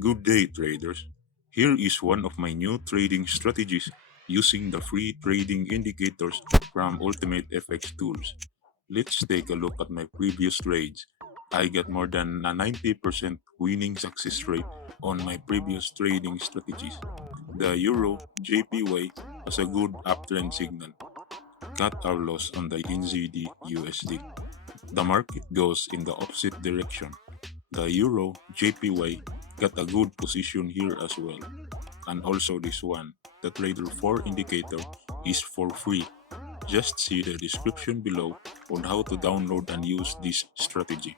Good day, traders. Here is one of my new trading strategies using the free trading indicators from Ultimate FX Tools. Let's take a look at my previous trades. I got more than a 90% winning success rate on my previous trading strategies. The Euro JPY has a good uptrend signal. Cut our loss on the NZD USD. The market goes in the opposite direction. The Euro JPY got a good position here as well. And also this one, the Trader 4 indicator is for free. Just see the description below on how to download and use this strategy.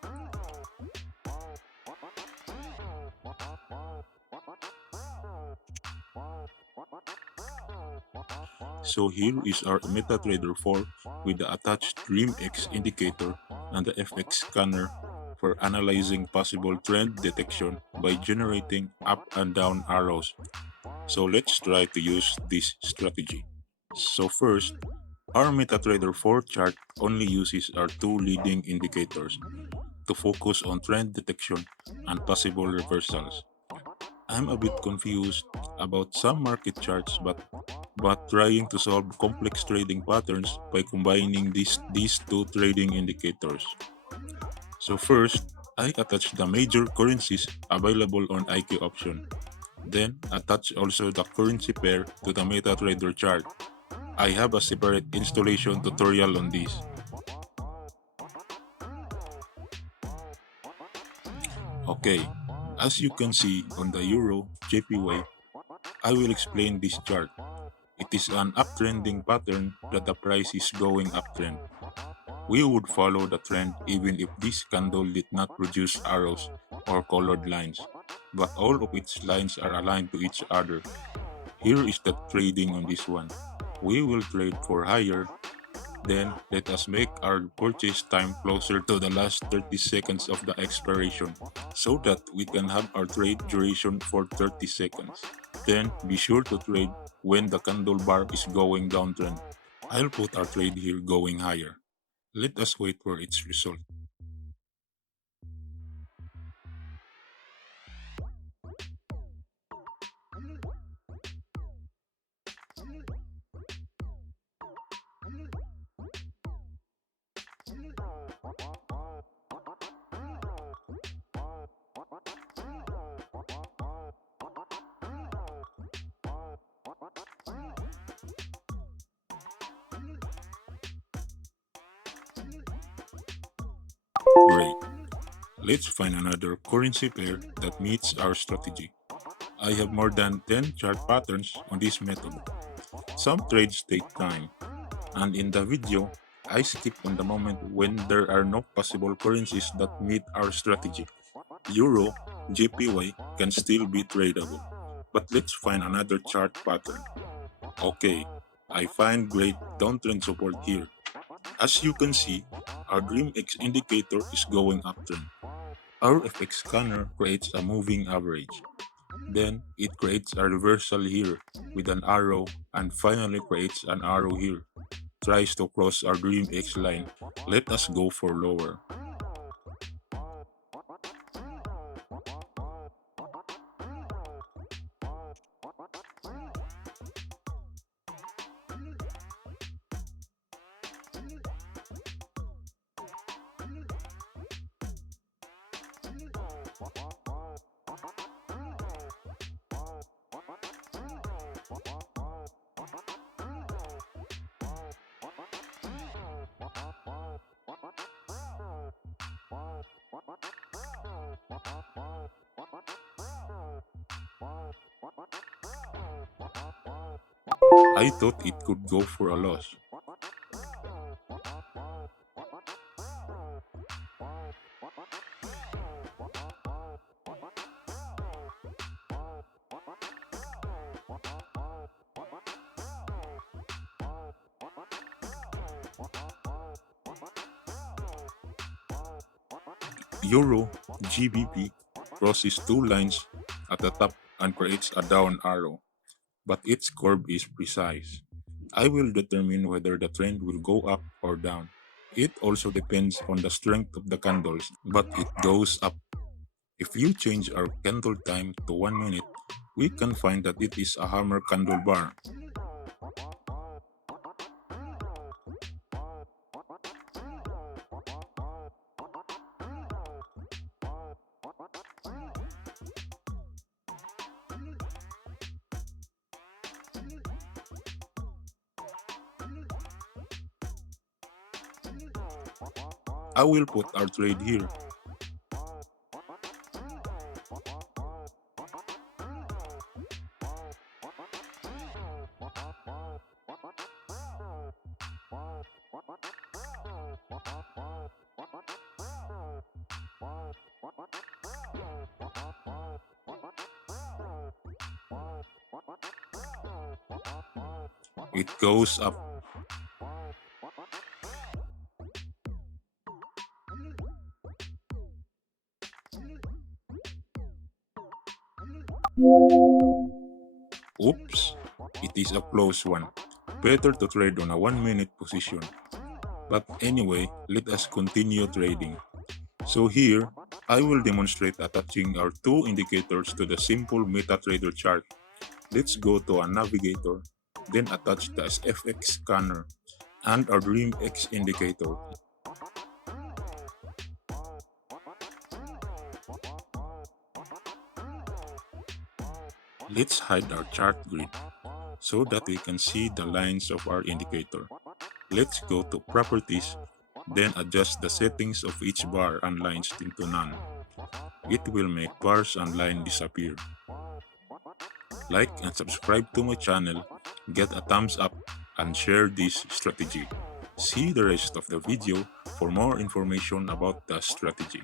So here is our Metatrader 4 with the attached DreamX indicator and the FX scanner for analyzing possible trend detection by generating up and down arrows. So let's try to use this strategy. So first, our MetaTrader 4 chart only uses our two leading indicators to focus on trend detection and possible reversals. I'm a bit confused about some market charts but trying to solve complex trading patterns by combining these two trading indicators. So first, I attach the major currencies available on IQ Option. Then attach also the currency pair to the MetaTrader chart. I have a separate installation tutorial on this. Okay, as you can see on the Euro JPY, I will explain this chart. It is an uptrending pattern that the price is going uptrend. We would follow the trend even if this candle did not produce arrows or colored lines, but all of its lines are aligned to each other. Here is the trading on this one. We will trade for higher. Then let us make our purchase time closer to the last 30 seconds of the expiration so that we can have our trade duration for 30 seconds. Then be sure to trade when the candle bar is going downtrend. I'll put our trade here going higher. Let us wait for its result. Great. Let's find another currency pair that meets our strategy. I have more than 10 chart patterns on this method. Some trades take time, and in the video, I skip on the moment when there are no possible currencies that meet our strategy. Euro, JPY can still be tradable. But let's find another chart pattern. Okay, I find great downtrend support here. As you can see, our DreamX indicator is going uptrend. Our FX scanner creates a moving average. Then it creates a reversal here with an arrow and finally creates an arrow here. Tries to cross our DreamX line. Let us go for lower. I thought it could go for a loss. Euro GBP crosses two lines at the top and creates a down arrow, but its curve is precise. I will determine whether the trend will go up or down. It also depends on the strength of the candles, but it goes up. If you change our candle time to 1 minute, we can find that it is a hammer candle bar. I will put our trade here. It goes up. Oops, it is a close one. Better to trade on a 1 minute position. But anyway, let us continue trading. So here, I will demonstrate attaching our two indicators to the simple MetaTrader chart. Let's go to a navigator, then attach the FX scanner and our Dream X indicator. Let's hide our chart grid so that we can see the lines of our indicator. Let's go to Properties, then adjust the settings of each bar and lines into none. It will make bars and lines disappear. Like and subscribe to my channel, get a thumbs up, and share this strategy. See the rest of the video for more information about the strategy.